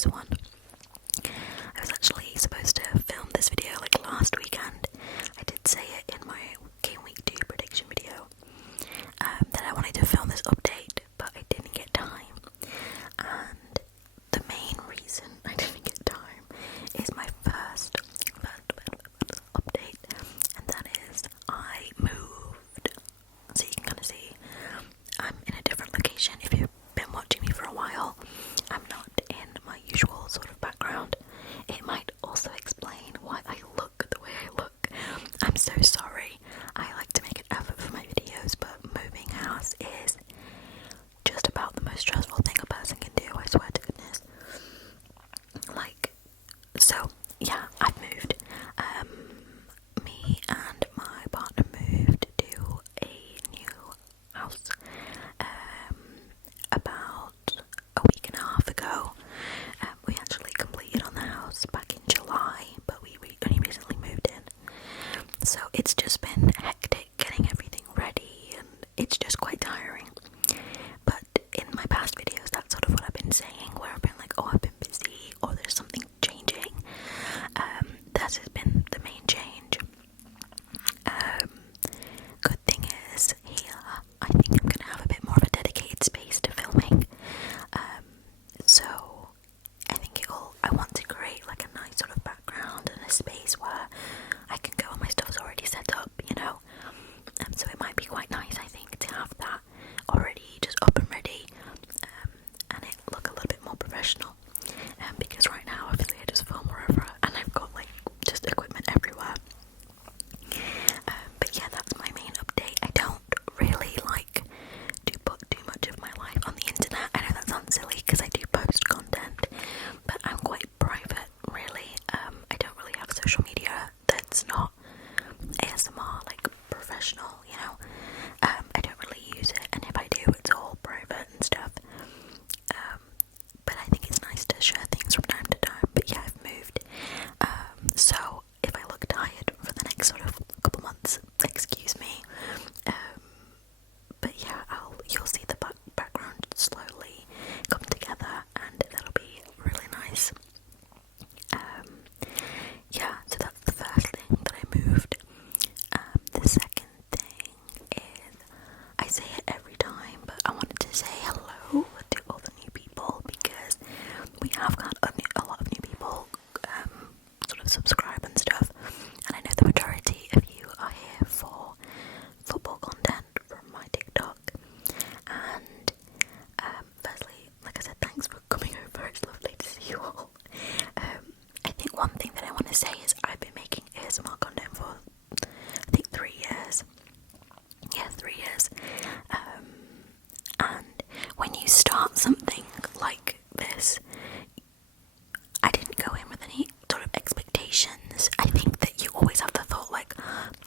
this one. I was actually supposed to film this video like last weekend. I did say it in my Game Week 2 prediction video that I wanted to film this update, but I didn't get time. And the main reason I didn't get time is my first update, and that is I moved. So you can kind of see I'm in a different location. If you've been watching me for a while, I'm not in my usual sort of background. It might also explain why I look the way I look. I'm so sorry. I like to make an effort for my videos, but moving house is just about the most stressful thing a person can do, I swear to goodness. So yeah, I've moved. Me and my partner moved to a new house about a week and a half ago. We actually completed on the house back in July, but we only recently moved in. So it's just been hectic getting everything ready, and it's just quite tiring. But in my past videos, that's sort of what I've been saying, where I've been like, oh, I've been busy, or there's something changing. That has been the main change. Good thing is, here, I think I'm going to have a bit more of a dedicated space to filming. So I think I want to create like a nice sort of background and a space where I can go and my stuff's already set up, you know. So it might be quite nice, I think, to have that already just up and ready, and it look a little bit more professional. Because right now, obviously, I just film wherever, and I've got like just equipment everywhere. But yeah, that's my main update. I don't really like to put too much of my life on the internet. I know that sounds silly because I do post content, but I'm quite private, really. I don't really have social media that's not ASMR, like professional, you know. I don't really use it, and if I do, it's all private and stuff. But I think it's nice to share things from time to time. But yeah, I've moved. So if I look tired for the next sort of couple months, excuse me. But yeah, you'll see the background slowly come together, and that'll be really nice. Yeah, so that's the first thing that I moved. The second thing is, I say it every time, but I wanted to say hello to all the new people, because we have got a lot of new people sort of subscribe and stuff, and I know the majority of you are here for football content from my TikTok. And firstly, like I said, thanks for coming over. It's lovely to see you all. I think one thing that I want to say is I've been making ASMR content for I think 3 years. Yeah, 3 years. And when you start something like this, I didn't go in with any sort of expectations. I think that you always have the thought, like,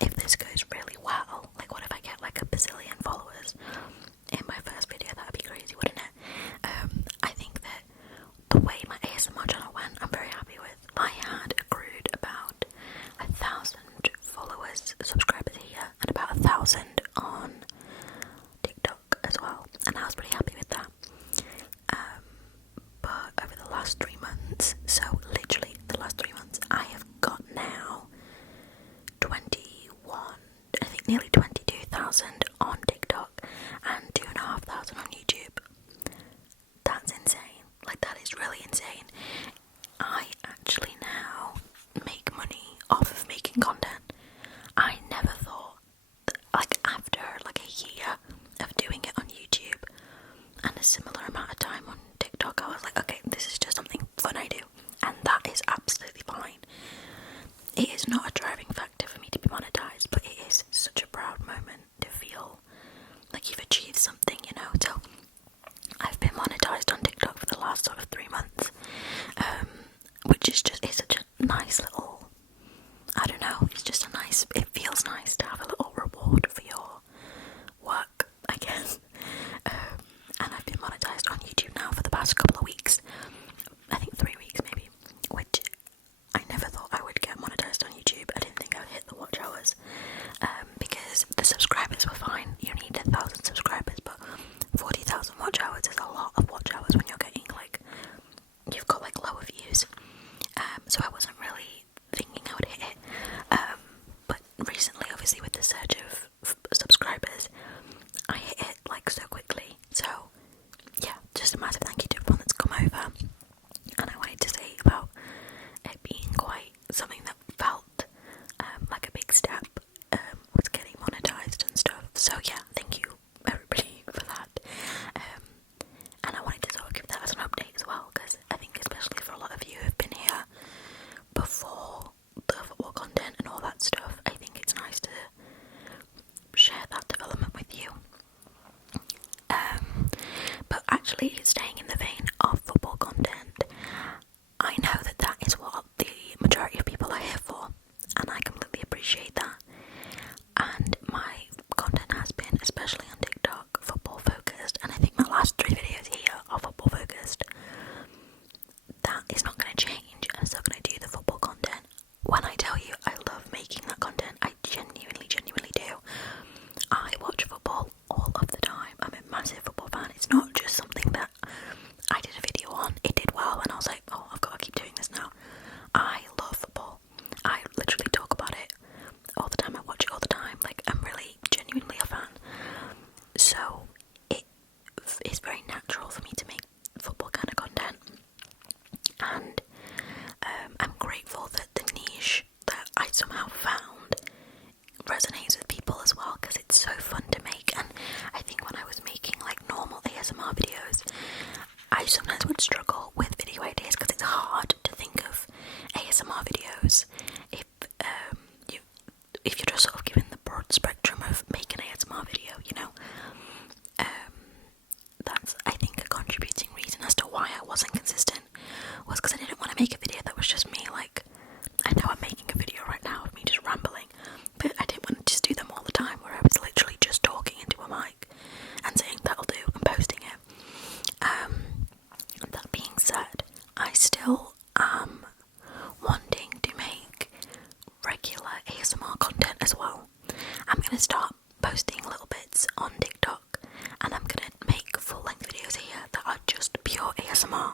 if this goes really well, like what if I get like a bazillion followers in my first video? That would be crazy, wouldn't it? I think that the way my ASMR channel went, I'm very happy with. I had accrued about 1,000 followers, subscribers here, and about 1,000 on TikTok as well, and I was pretty happy with that. But over the last 3 months, so literally the last 3 months, I have got now 21, I think nearly 22,000 on TikTok and 2,500 on YouTube. That's insane. Like, that is really insane. I actually now make money off of making content. I never thought that, like, after like a year of doing it on YouTube and a similar amount of time on TikTok, I was like, okay, this is just something fun I do, and that is absolutely fine. It is not a driving factor for me to be monetized, but it is such a proud moment to feel like you've achieved something, you know. So I've been monetized on TikTok for the last sort of 3 months, which is just, it's such a nice little, I don't know, it's just a nice, it feels nice to have a little reward for your work, I guess. And I've been monetized on YouTube now for the past couple of weeks, I think 3 weeks maybe, which I never thought I would get monetized on YouTube. I didn't think I would hit the watch hours, because the subscribers were fine. You need 1,000 subscribers, but 40,000 watch hours is a lot of watch hours when you're getting like, you've got like still am wanting to make regular ASMR content as well. I'm going to start posting little bits on TikTok, and I'm going to make full-length videos here that are just pure ASMR.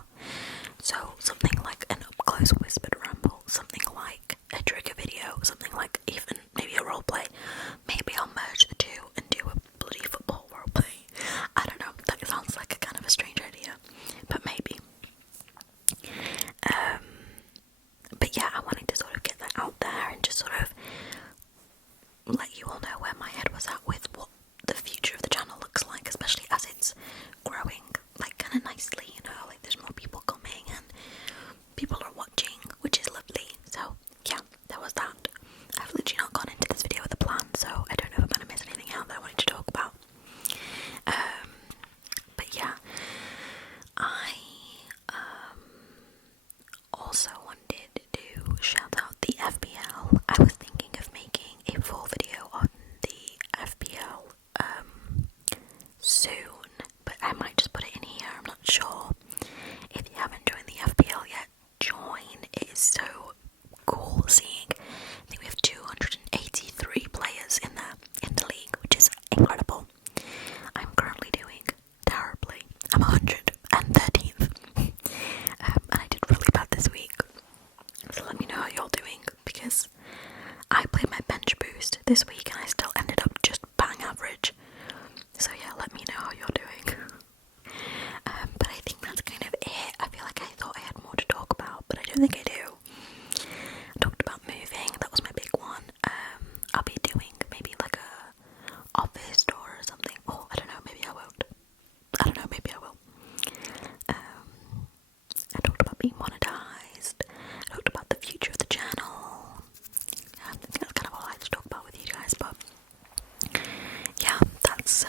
So something like an up-close whispered ramble, something like a trigger video, something like even maybe a roleplay. Maybe I'll merge the two and do a bloody football roleplay. I don't know, that sounds like a kind of a strange idea, but maybe. But yeah, I wanted to sort of get that out there and just sort of let you all know where my head was at with what the future of the channel looks like, especially as it's growing like kind of nicely, you know, like there's more people coming and people are watching, which is lovely. So yeah, that was that. I've literally not gone into this video with a plan, so I don't know if I'm going to miss anything out that I wanted to talk about. But yeah, I also wanted to shout out the FPL. I was thinking of making a full video on the FPL soon, but I might just put it in here, I'm not sure. If you haven't joined the FPL yet, join. It is so cool seeing, I think we have 283 players in the league, which is incredible. I'm currently doing terribly. I'm 113th, and I did really bad this week. So let me know how you're doing, because I played my bench boost this week and I still ended up just bang average. So yeah, let me know how you're doing. But I think that's kind of it. I feel like I thought I had more to talk about, but I don't think I do. I talked about moving, that was my big one. I'll be doing maybe like a office tour or something. Oh, I don't know, maybe I won't. I don't know, maybe I will. I talked about being monetized. I talked about the future of the channel. Yeah, I think that's kind of all I have to talk about with you guys, but yeah, that's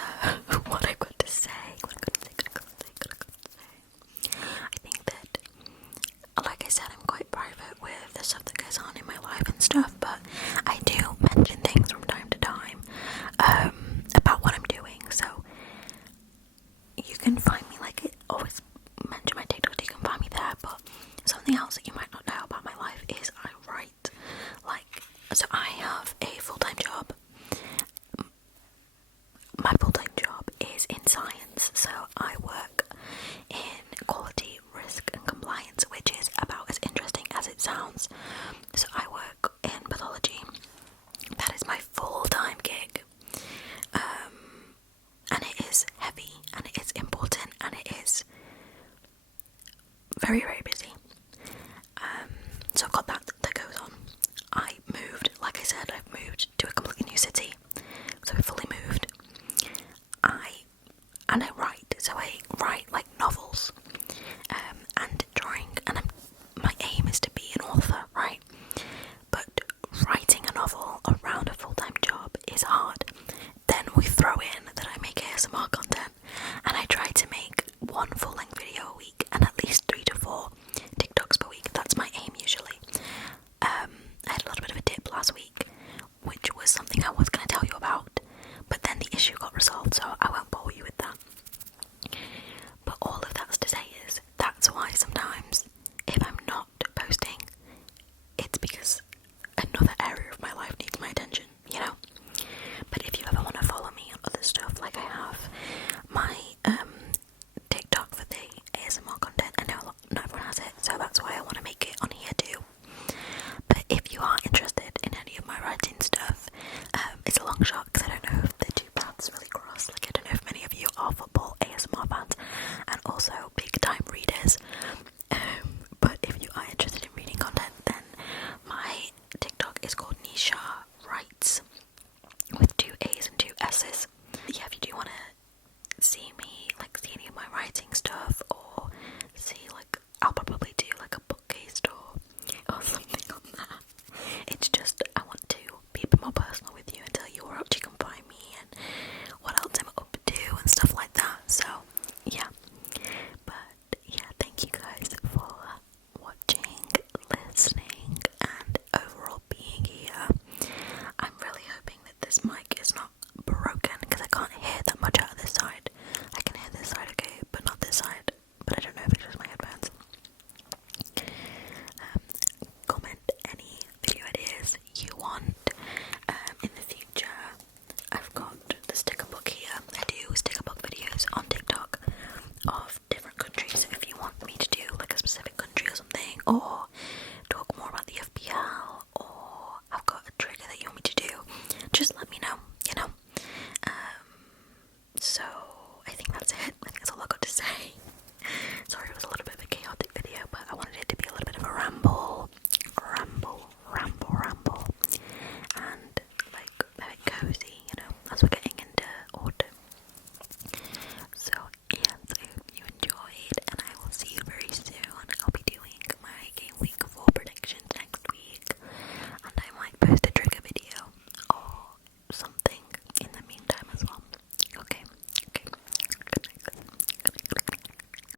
what I've got to say. I think that, like I said, I'm quite private with the stuff that goes on in my life and stuff, but I do mention things from time to time about what I'm doing, so you can find me, like I always mention my TikTok, you can find me there. But something else that you might not know about my life is I write. So I have a full-time job. My full-time job is in science, so I work in quality, risk and compliance, which is about as interesting as it sounds.